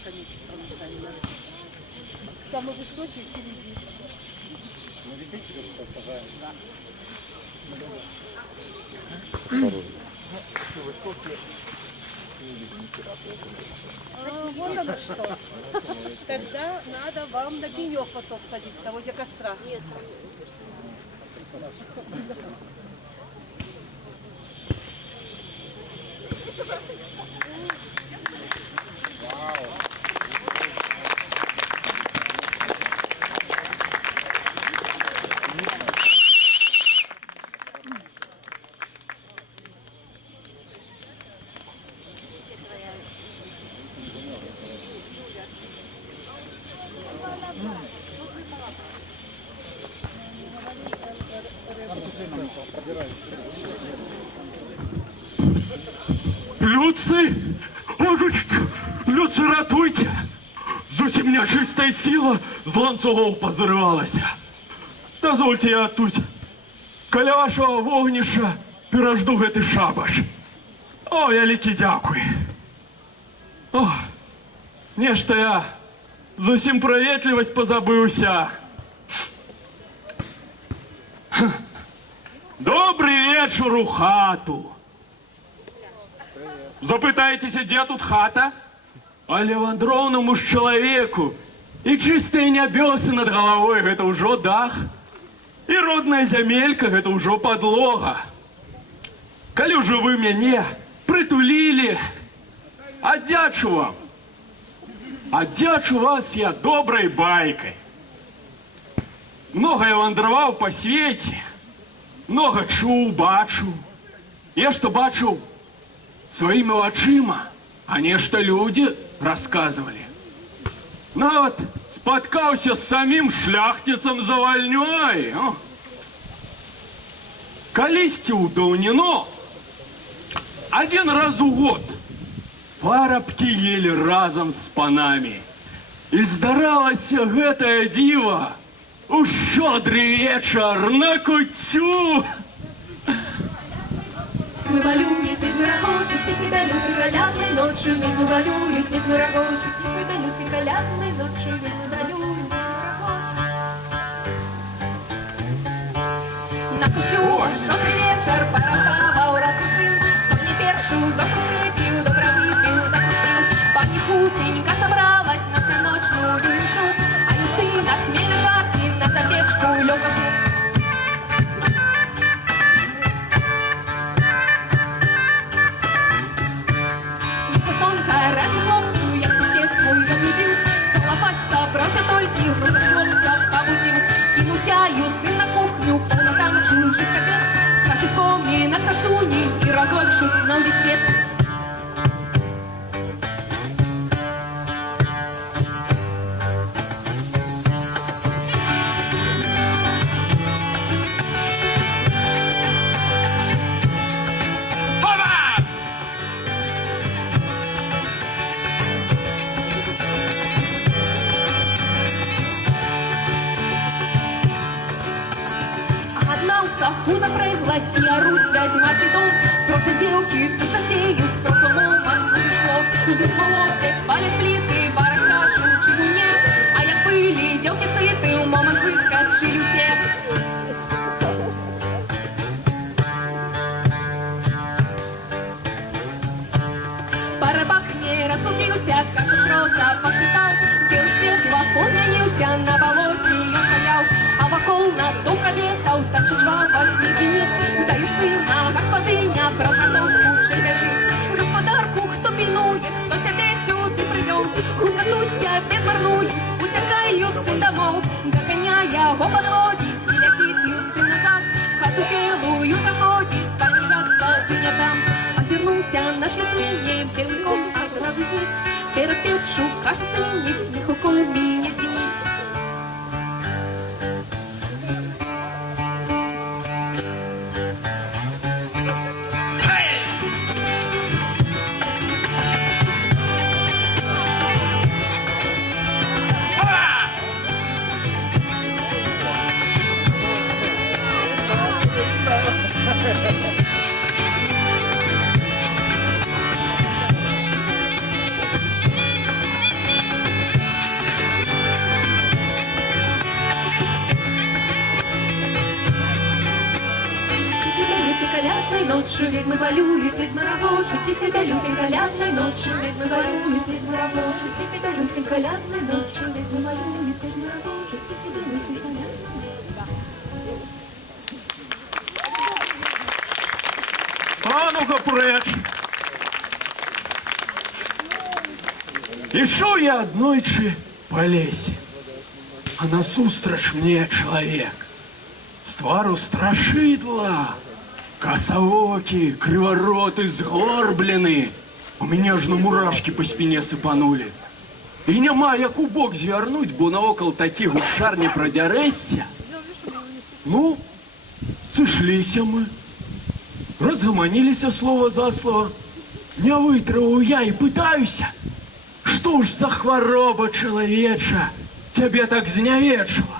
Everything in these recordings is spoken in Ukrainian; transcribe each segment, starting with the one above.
бесконечно. Самый высокий впереди. Вот оно что. Тогда надо вам на пенек потом садиться, возле костра. Нет. Люцы! Люцы, ратуйте! Зусім нячистая сила з ланцюгов позривалася. Дозвольте я тут, каля вашого вогніша, перажду гэты шабаш. О, вялікі дякуй. О, нешта я зусім про ветлівасць позабыўся. Добрый вечер у хату. Запытаетеся, где тут хата? Але вандроўнаму ж чалавеку і чыстыя нябёсы над галавой гэта ўжо дах, і родная зямелька гэта ўжо падлога. Калі ўжо вы мяне прытулілі, аддзячу вам. Аддзячу вас я добрай байкай. Многа я вандраваў па свеце, многа чуў, бачыў. Я што бачыў своими очима, а нешта люди рассказывали. Нават споткался с самим шляхтицем Завальнёй. Калісьці ў даўніно, один раз у год парабкі ели разом с панами. И здаралася гэтае дзіва у шчодры вечар на куццю. Малюють, ведьми рогочуть, тихий далюк і калядний ночью. Ведьми малюють, ведьми рогочуть, тихий далюк і калядний ночью. Ведьми малюють, ведьми рогочуть. На куцю шодрий вечір порахавав розпустив. Пані першу закрутив, добра випив, закусив. Пані хутенька собралась на всеночную вишу. А Юстина хмельной жарки на запечку лёг засух. Бросил только грудь хлопца побудил. Кинулся Юстин на кухню, полно там чужих обед. Скачет вспомни на красуни и рогочут на весь свет. Худа прыглась и оруть ведьма цветов. Просто девки тут сеют, просто момент зішло. Ждут молодцы, спалят плиты, варят кашу, чигуне. А як были девки сыты, в момент выскочили все. Парабак не расступился, каша просто похитал. Белый свет в изменился, на болоте он стоял. А вокол на том кабетал, танчит жвава снегенец. Да Юстина, господыня, празднотом лучше бежит. Господарку, кто пильнует, кто тебе сюда привел. Худоту тебя безмарнует, утекай Юстин домов. Догоняя его подводить, и летит Юстин назад. Хату белую заходит, пани господыня там. Озернулся наш Юстине, белый ком отразу звук. Терпевшу, кажется, не смеху коми не звенит. ночью ведьмы малюют, ведьмы работают, тихой белюнкой колядной ночью ведьмы малюют, ведьмы работают, тихой белюнкой колядной ночью ведьмы малюют, ведьмы работают, тихой белюнкой колядной. А ну-ка преч! Ішов я однойчы по лесе, а насустрач мне чалавек. З твару страшидла, косоокі, кривороты, згорблены. У меня ж на мурашки по спине сыпанули. И няма як у бок звярнуть, бо наокол такі гушар не продярэсся. Ну, сышліся мы. Разгомонились слово за слово. Не вытрываю я и пытаюся. Что ж за хвороба человеча тебе так знявечила?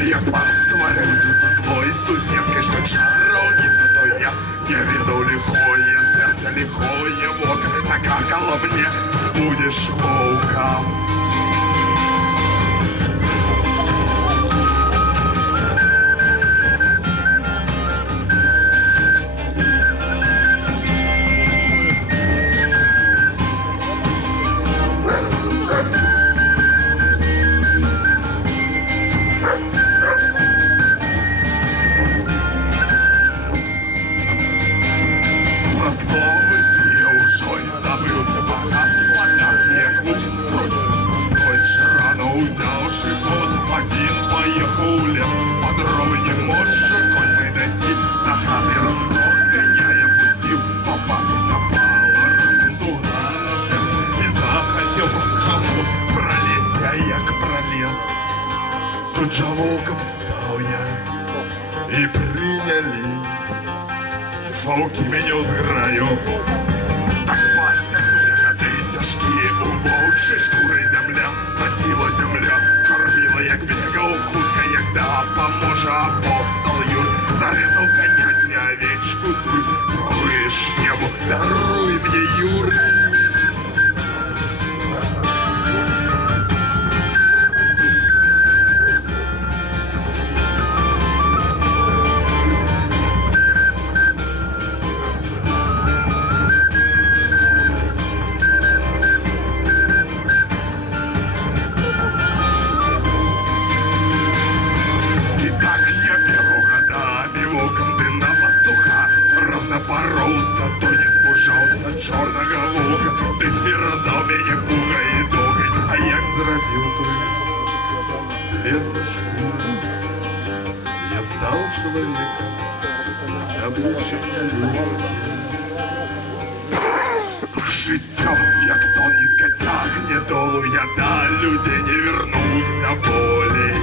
Я посварился со злой суседкой, что чаровница, то я не ведал лихое, сердце лихое вока, накакало мне, будешь волком. Один поехал в лес, по дороге не может конь вынести, на хаты распрох гоняя пустил, попасу напала рундуна на сердце, и захотел с холму пролезть, а як пролез. Тут же волком стал я, и приняли волки меня с граю. Так подтянули годы тяжкие, у волчьей шкуры земля, носила земля, кормила, як бегал, хутка, як допоможе апостол Юр. Зарезал коня, и овечку туй, кровыш небу, даруй мне, Юр. Напоролся, то не спужался чорного волка. Ты стерзал меня пугой и догой, а як зробив той слез на шкуру. Я стал человеком, заблуждення людське. Життя, як сонечко тягне долу, я до людей не вернуся болей.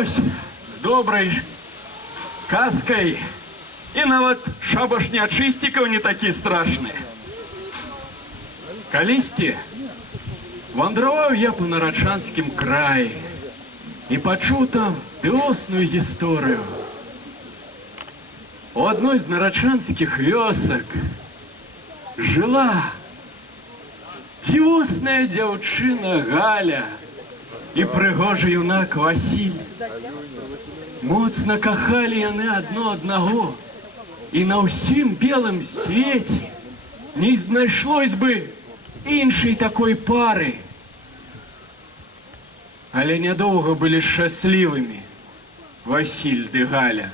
Ось з доброй казкой и нават шабашнячыстикаў не такі страшны. Калісьці вандраваў я по нарачанскім краі і пачуў там дыосную гісторыю. У одной з нарачанскіх вёсак жила дзівосная дзяўчына Галя и прыгожий юнак Василь. Моцна кахалі яны адно аднаго, і на ўсім белым свеце не знайшлось бы іншай такой пары. Але нядоўга былі шчаслівымі Васіль ды Галя.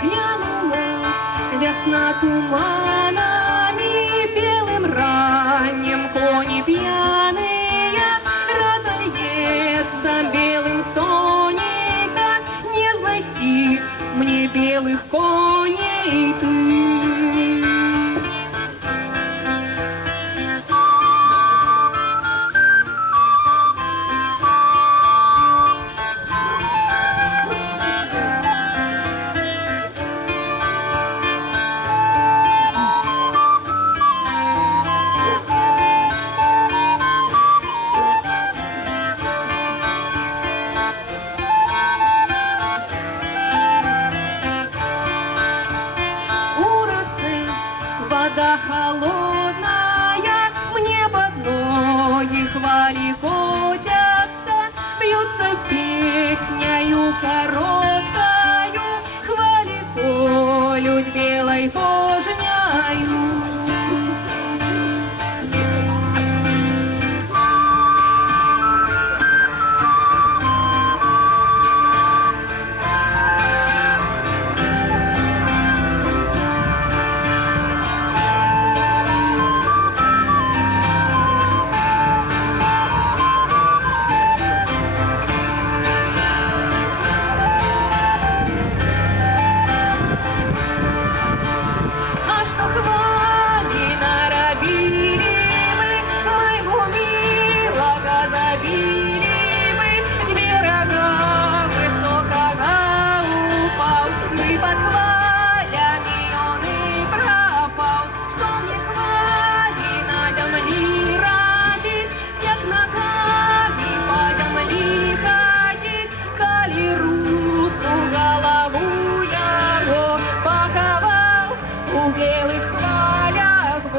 Глянула весна туманами, белым ранним кони пьяные, разольется белым соника, не злости мне белых коней ты. Вода холодная, мне под ноги хвали котятся, бьются песнею короткою, хвали колють белой пожняю. А что хвали наробили мы, моего милого забили мы, с берега высокого упал, мы под хвалями он и пропал. Что мне хвали на земле робить, як ногами по земле ходить, коли русу голову яго паковал у белых хвалях Бог.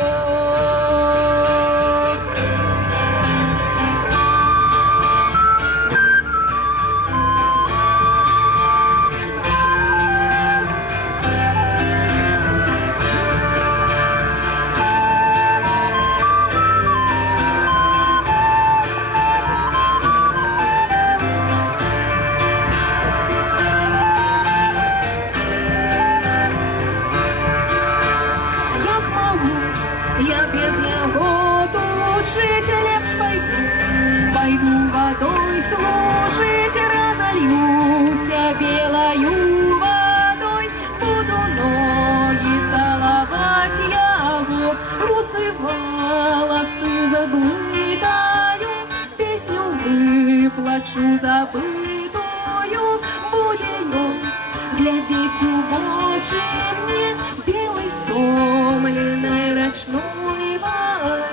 Як могу, я без яго учить, лепш пойду водой служить, разольюся белою водой, буду ноги целовать яго, русы волосы забытаю, песню выплачу забытую, будем глядеть в очи мне белой стомленной речной воде.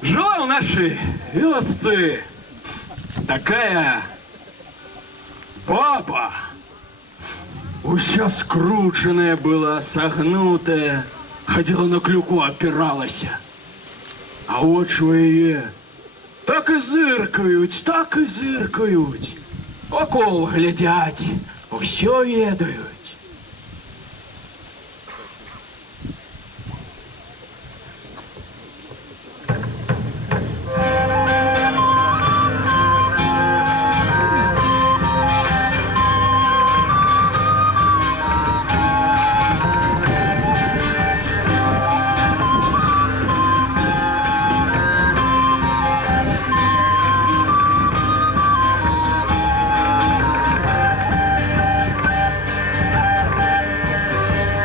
Жила в нашей вёсцы такая баба. Уся скрученная была, согнутая, ходила на клюку, опиралась. А очи у яе Так і зиркають. Окол глядять, усьо ведають.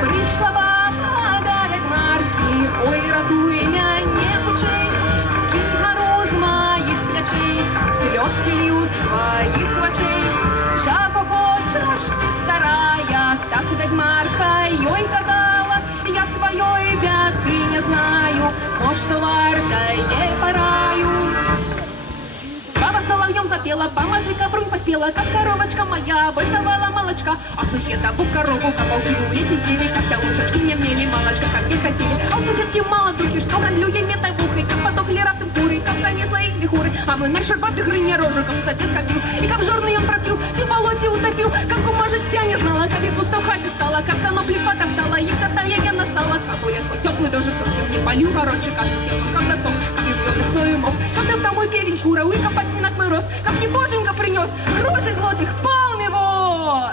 Прийшла баба до ведьмарки, ой, ратуй мяне хутчэй, скінь гару з моїх плячей, сльозки лью з твоїх очей. Чаго хочеш ти, старая, так ведьмарка ёй казала, я твоей бяды не знаю, может, вартае пораю. Баба соловьем запела, поможи коврунь поспела, как коровочка моя больше давала молочка. А соседа бу корову кабалки в лесе съели, как ложечки не мели, молочка как не хотели. А у соседки молодухи, что гранлюя не табухой, как потохли раптом куры, как занесла их вихуры. А мы на шербатых рыне рожиком запес копил, и как жорный он пропил, всю болоте утопил. Как может я не знала, как их пусто в хате стало, как оно плеха так стало, и когда я настала. Какой теплый дождь, только мне полил городчик, а соседу как засох, как ее без мог. Когда домой певень кура, выкопать свинок мой рост, как мне боженька принес, грошей злотых полный воз.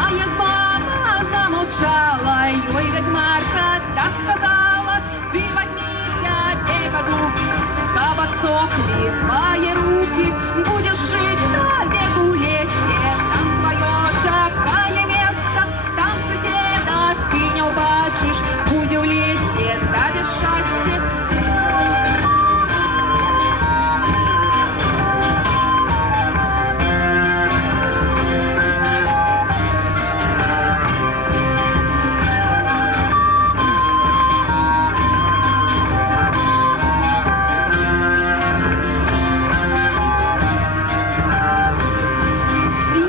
А як баба замовчала, ой, ведьмарка так казала, ты возьми себе кадук, как отсохли твои руки, будешь жить навеку в лесе, там твое чакае место, там соседа ты не убачишь, будь в лесе, да без счастья.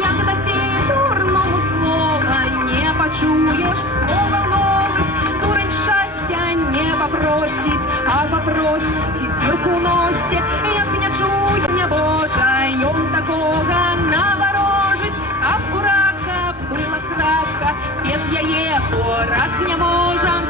Як досі дурному слова не почуєш, слова нових, дурень щастя не попросить, а попросить дірку в носі. Як не чує, не Божа, й он такого наворожить, а в курака была срака, без яе порак не можа.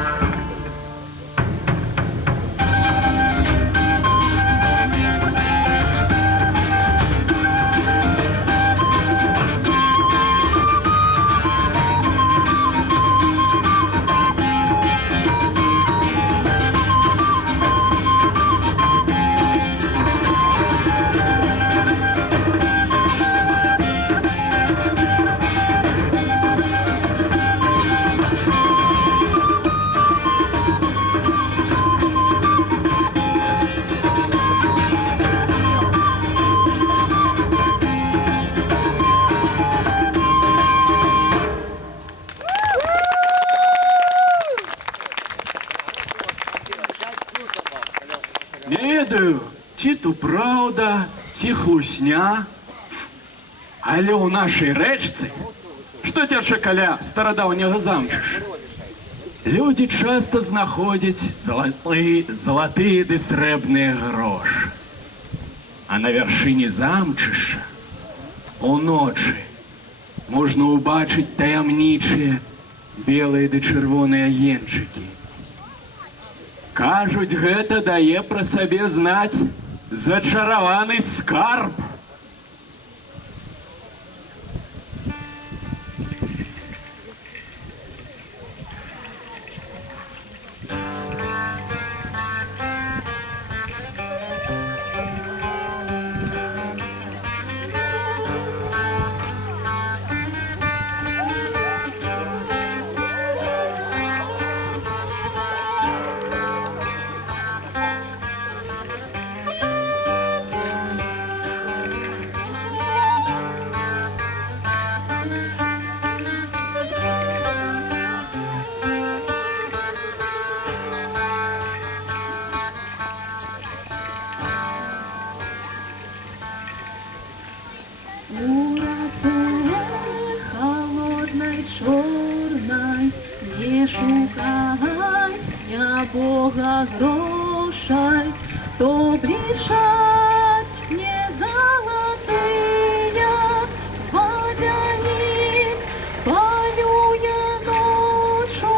Не ведаю, ці то правда, ці хлусня. Але ў нашай рэчцы, што цячэ каля старадаўняга замчыша, людзі часта знаходзяць залатыя ды срэбныя грошы. А на вяршыні замчыша уночы можна ўбачыць таямнічыя белыя ды чырвоныя енчыкі. Кажуць, гэта дае пра сабе знаць зачараваны скарб. Бога грошай, то блішать не золотые, водяник полюя ночью.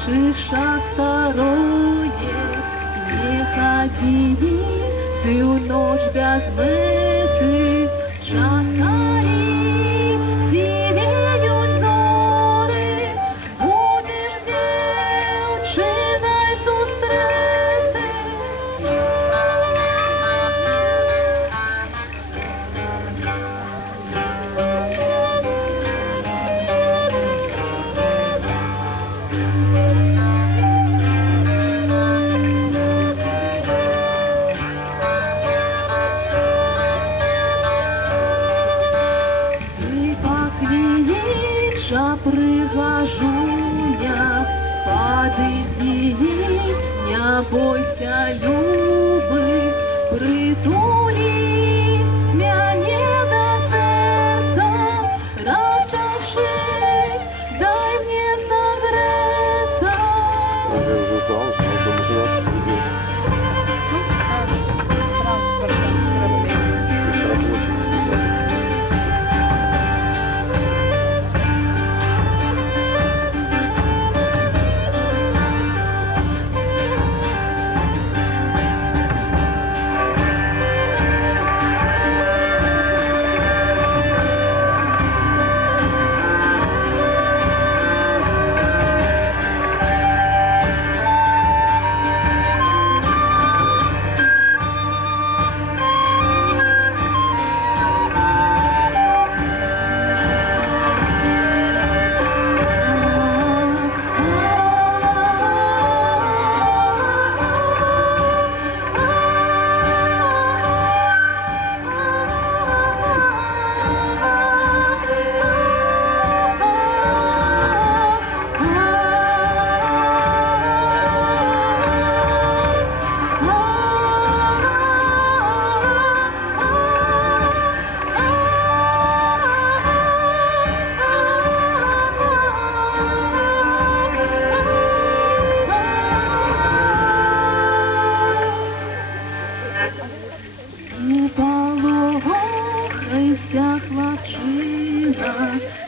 Чиша старое, не ходи ты в ночь без меты, час гори, сивеют зоры, будешь девчиной зустріти. Пригожу я, подойди, не бойся, любы, притули мяне до сердца, расчеши, дай мне согреться. Я уже ждал, что думаю, куда ты придешь. Чуть работать. Не полохайся, хлопчина,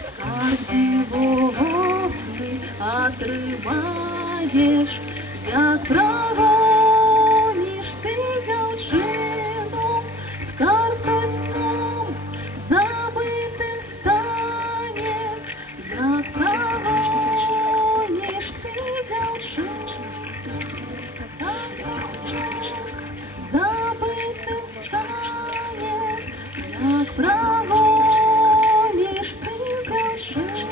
скарді волоси отрываешь, як прогонишь ты дівчину, скарб той сном забитим стане, як прогонишь ты дівчину, забитим стане, як прогониш ти дівчину,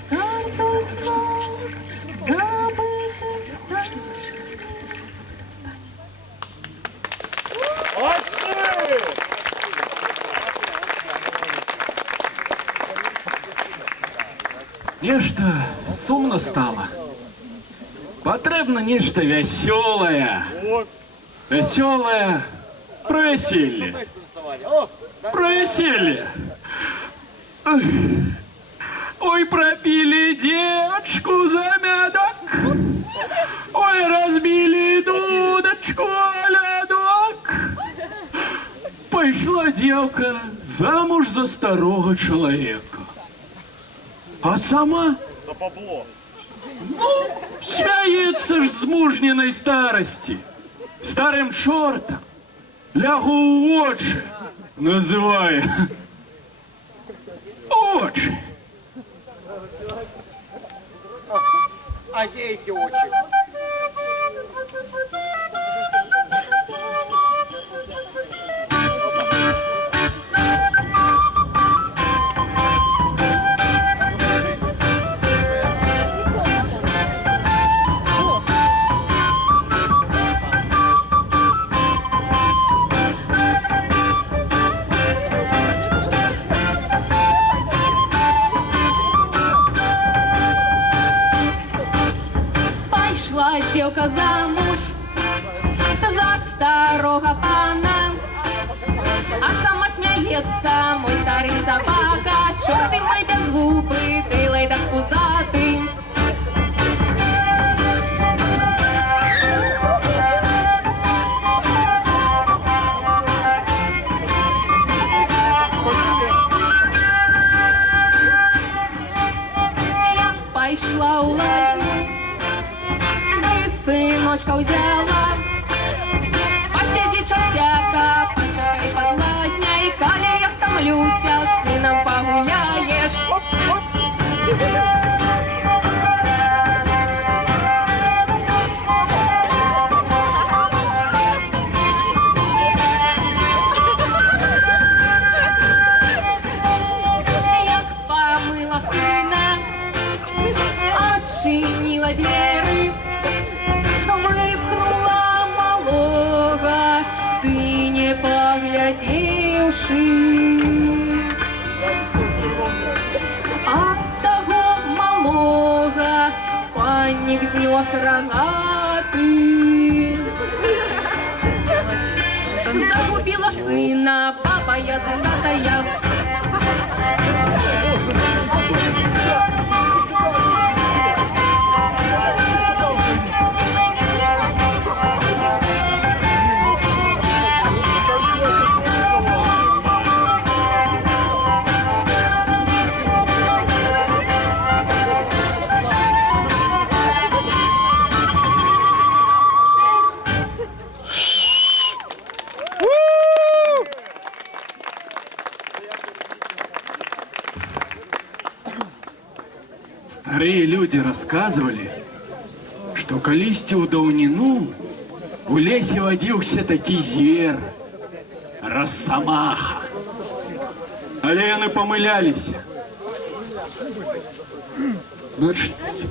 скарб той знов забитим стане. Нечто сумно стало. Потребно нечто веселое. Веселое про веселье. Про веселье. Ой, пропили девочку за медок. Ой, разбили дудочку о лядок. Пошла девка замуж за старого человека. А сама? За бабло. Ну, смеется ж з мужниной старости. Старым чортом. Лягу в очи, называя. Очи. А где эти очи? зділка замуж за старого пана. А сама сміється мой старий собака. Чорт ти мой беззубий, ти лайдак пузатий. Я пайшла у лазню, і синочка взяла. Посиди, чортяка, почекай под лазня, и коли я стомлюся, с сыном погуляешь. Як помила сына, отчинила двери, выпхнула малого, ты не поглядевши. От того малого панник знес рогатый. Загубила сына баба языкатая. Старые люди рассказывали, что калісьці ў даўніну у лесе вадзіўся такі звер, Росомаха. Але яны памыляліся. Начніцы.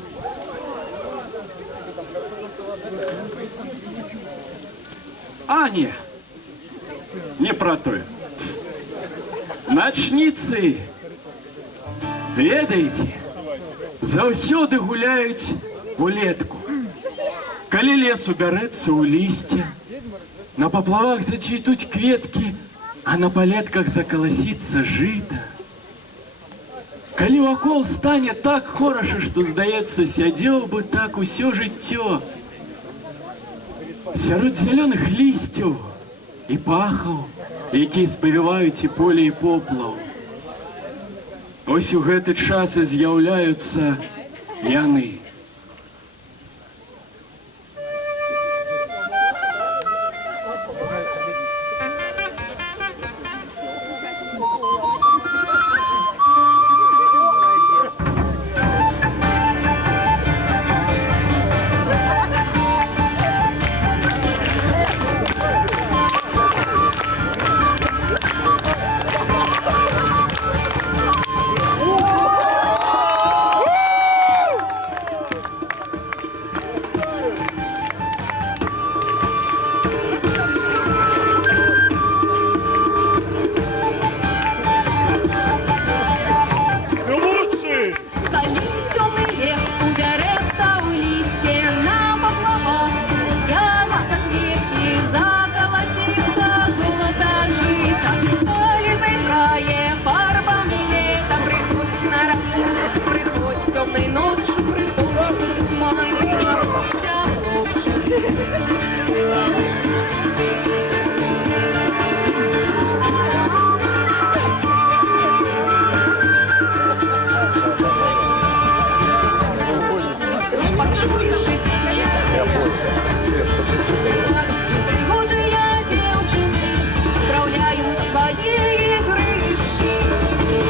А, не про тое. Начніцы, ведаеце, заўсёды гуляюць улетку. Калі лес убярэцца ў лісце, на паплавах зацвітуць кветкі, а на палетках закаласіцца жыта. Калі вакол стане так хораша, што, здаецца, сядзеў бы так усё жыццё. Сярод зялёных лісцяў і пахаў, якія спавіваюць і поле, і поплаў. Ось у гэты час і з'яўляюцца яны.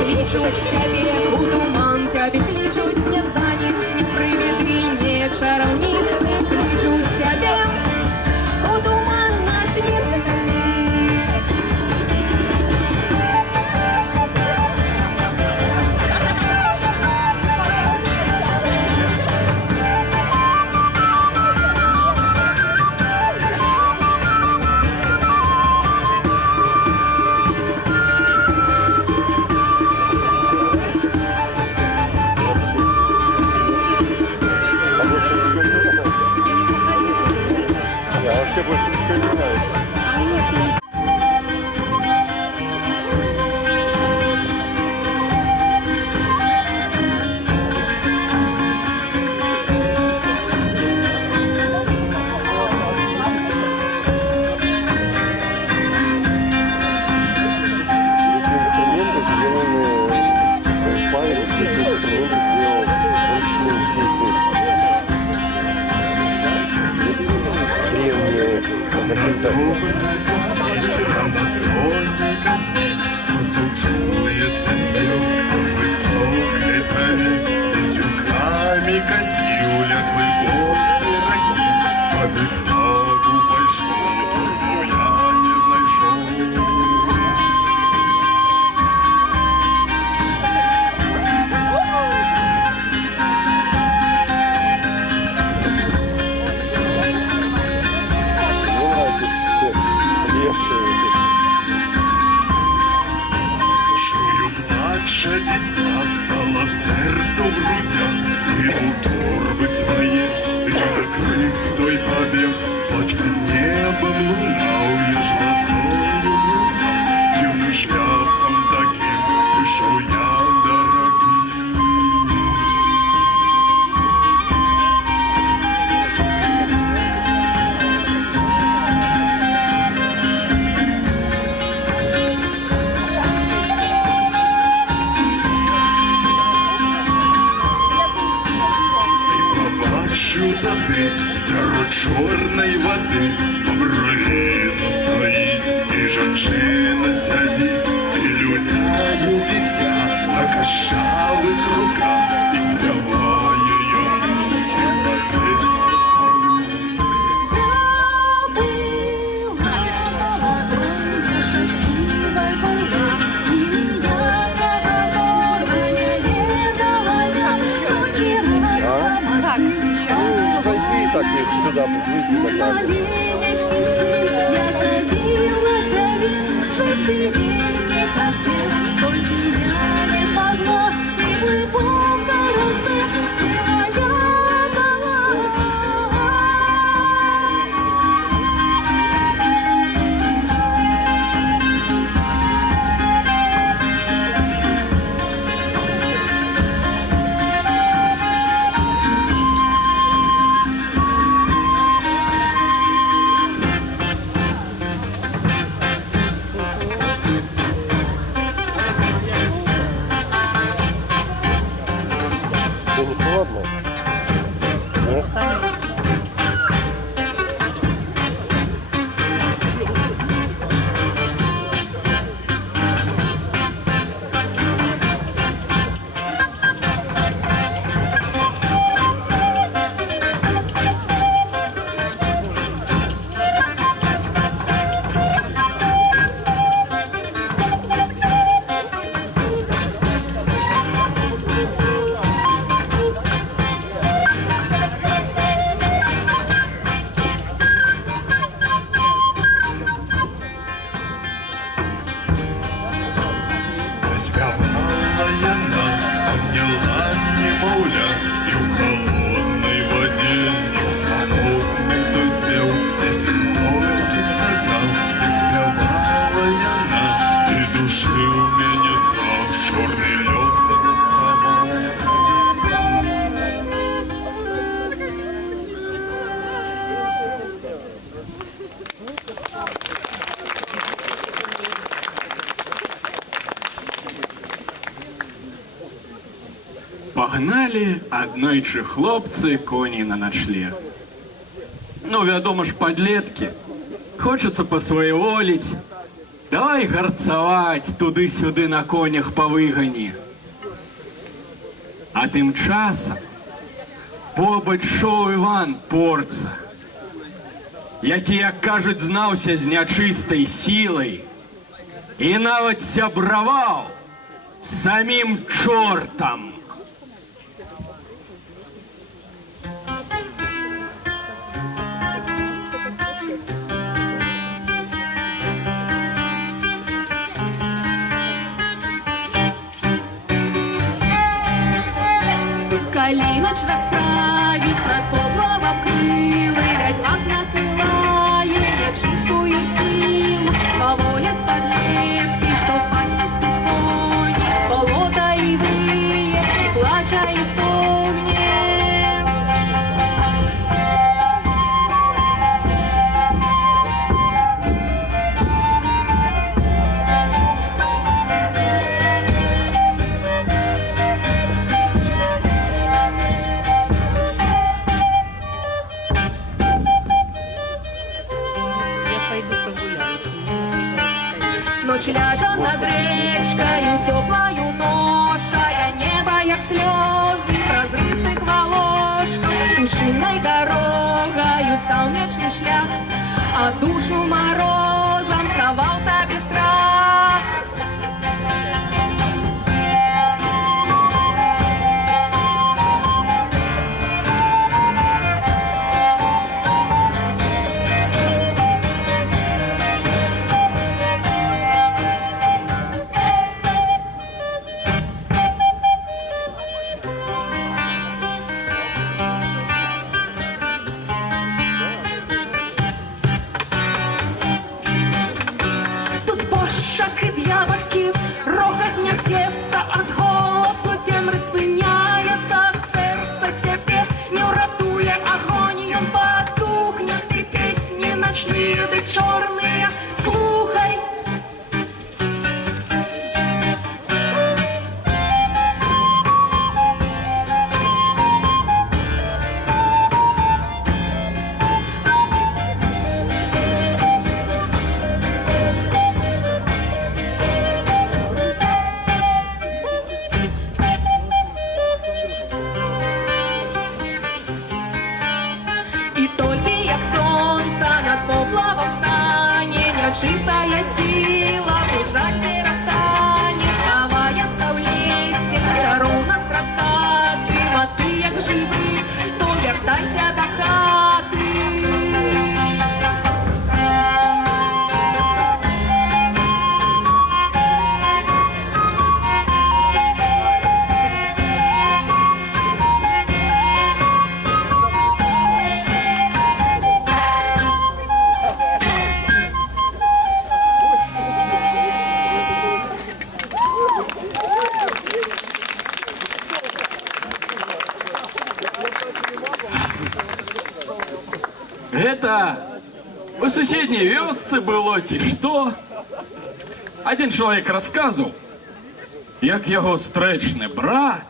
Кличусь тебе, у туман тебе, кличусь, не станет, не приведи, не чаровницы, кличусь тебе, у туман начнет. тебе больше ничего не нравится. Эти инструменты сделаны Павел, все эти инструменты сделал вручную, все эти древние какие-то. Ветером на зоне косми Засушуется снег в высокой траве Тюками косюля глубокие роки Под итогу большого труда я не знайшов. Мне нравятся все лешие. Чую, плача дитя стало серце в грудях, Кинул торби свої і на крик той побіг. Плач під небом луна уїжджала зою луна, Юним шляхом таким пішов я дорогий. Побачу туди, серед чорної води, Бобровіно стоїть, і жінчина сидить, і люляє дитя на кащавих руках, і співає йому тільки пісню свою. Так, еще. Зайди так и сюда, выйди на камеру. Что, не холодно? Нет? Співала яна, обняла немовля, і в холодній воді зник самотний той спів, этим горький стакан, і співала яна, і душив мене страх, чорний льос самого. Погнали аднойчы хлопцы коні на ночлег. Ну, вядома ж, подлетки. Хочется посвоеволить. Давай гарцаваць туды-сюды на конях по выгані. А тым часам побач шоў Іван Порца, які, як кажуць, знаўся з нячыстай сілай і нават сябраваў з самім чортам. Каліноч розправить над поплавом крили, Ведьмак насилає Ноч ляжа над речкою теплою ношая, небо, як сльози, прозристих волошком, тушиной дорогою став млечний шлях, а душу морозом сковал тобі страх. Тут пошаки дьявольські, рокотня серця от голосу темри спиняється, серце тебе не уратує огонь, он потухнет, и песни ночные да черные слухай. І тільки як сонце над поплавом стане, нечистая сила бежать перестане, сховається в лісі чаровна строка, а ти як живий, то вертайся до хати. Это у соседней вёсцы было ті что. Один чоловік розказував, як його стречний брат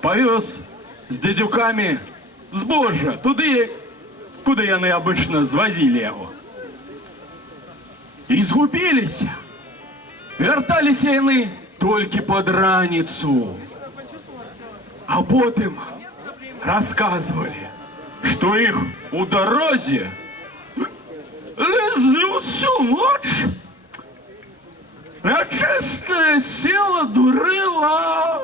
повез з дядюками збожжя туди, куди вони обично звозили його. І згубилися. Верталися вони тільки під раницю. А потім розказували, что их у дорозе лезли всю ночь, а чистая сила дурила.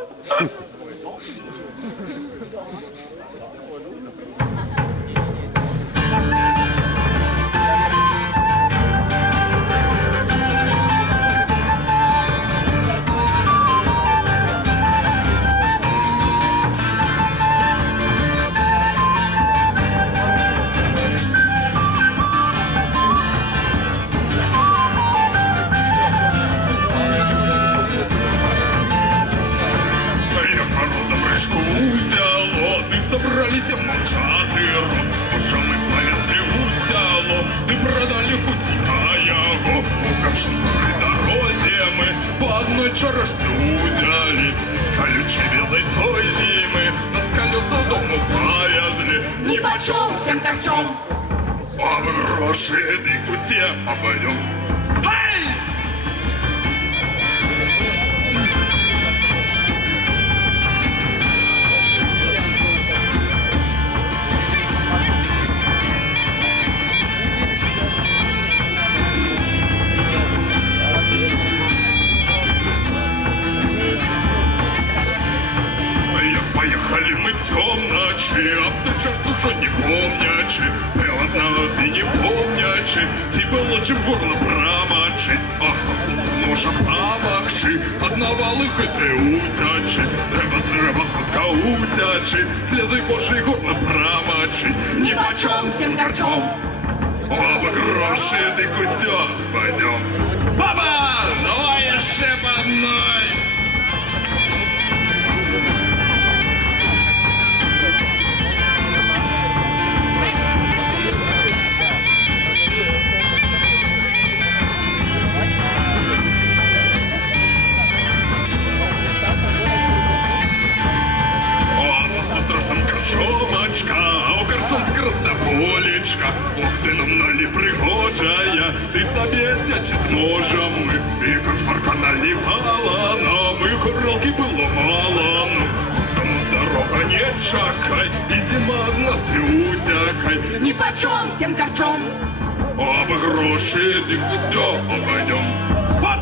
Як морозом річку взяло, ти собралися мовчати рот. Почали плавати усяло, ти продали кутіка його. У кашинській дорозі ми по одной чарочці взяли. З колючей білої той зими нас колеса дому повезли. Ни почем всем корчом. А ми гроші і усі обойдем. Ай! Поехали мы темночи, а птичек уже не помнячи, приладного ты не помнячи, тебе лучше в горло промочить, ах, так ножа помахши, одновалых и ты утячи, треба хутка утячи, слезы божьи горло промочить, ни почем всем корчом, оба гроши ты кусё, пойдем. Баба, давай еще по одной. Страшном корчомочка, а у Корсунска Краснополич, водичка, ох ти нам налі пригожая, ти тобі дячить можем ми. І кошмарка наливала нам, і горілки було мало нам. Хоть кому дорога не чакай, і зима в нас ти утякай. Нипочем всем корчом. Об гроші ти все обойдем. Вот!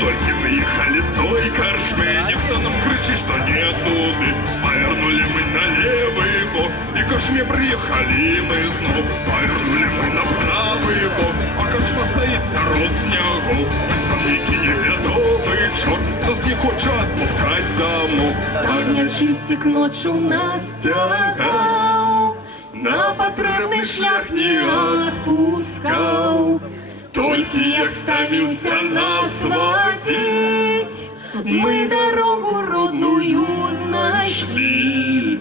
Только выехали с той коршмы, никто нам кричит, что не туды. Повернули мы на левый бок, и к коршме приехали мы снова. Повернули мы на правый бок, а коршма стоит рот снегов. Пацанники неведомый чёрт, нас не хочет отпускать домой. Парня чистик ночью нас тягал, на потребный шлях не отпускал. Только як стамился нас водить, мы дорогу родную нашли.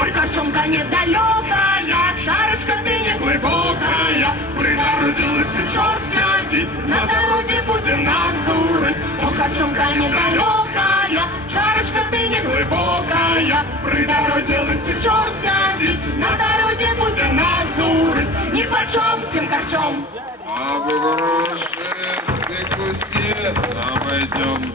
Ой, Корчомка недалекая, шарочка ты не глубокая. пригородилась и черт сядет, На дороге будет нас дурить. О, корчомка недалекая, шарочка ты не глубокая. пригородилась и черт сядет. На дороге будет нас дурить. Нипочем всем корчом. Об гроши ты куски обойдем.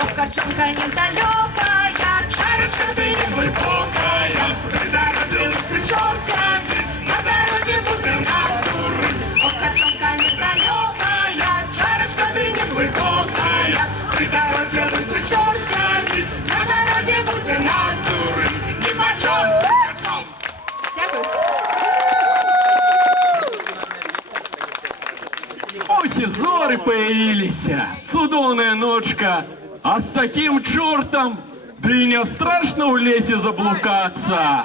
О, корчомка недалекая, шарочка ты не глубокая. Пригородилась и черт сядет, на дороге будет нас дурить. О, корчомка недалекая, шарочка ты не глубокая. Пригородилась и черт сядет, на дороге будет нас дурить. Нипочем всем корчом. Дякую. Ось і зори появилися, цудовная ночка, а с таким чортом, да и не страшно у лесе заблукаться.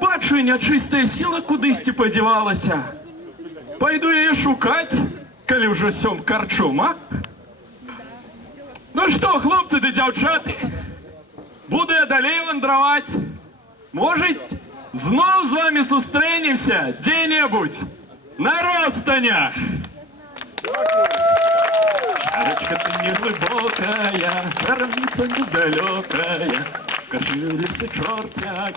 Бачу, нячистая сила кудись подівалася. Пойду її шукать, коли вже сьом корчом, а? Ну що, хлопці та дівчати, буду я далей вандровать. Может, знов з вами зустрінемося де-небудь на розстанях. Шарочка ты не глубокая, граница недалекая, кошель черт тянет.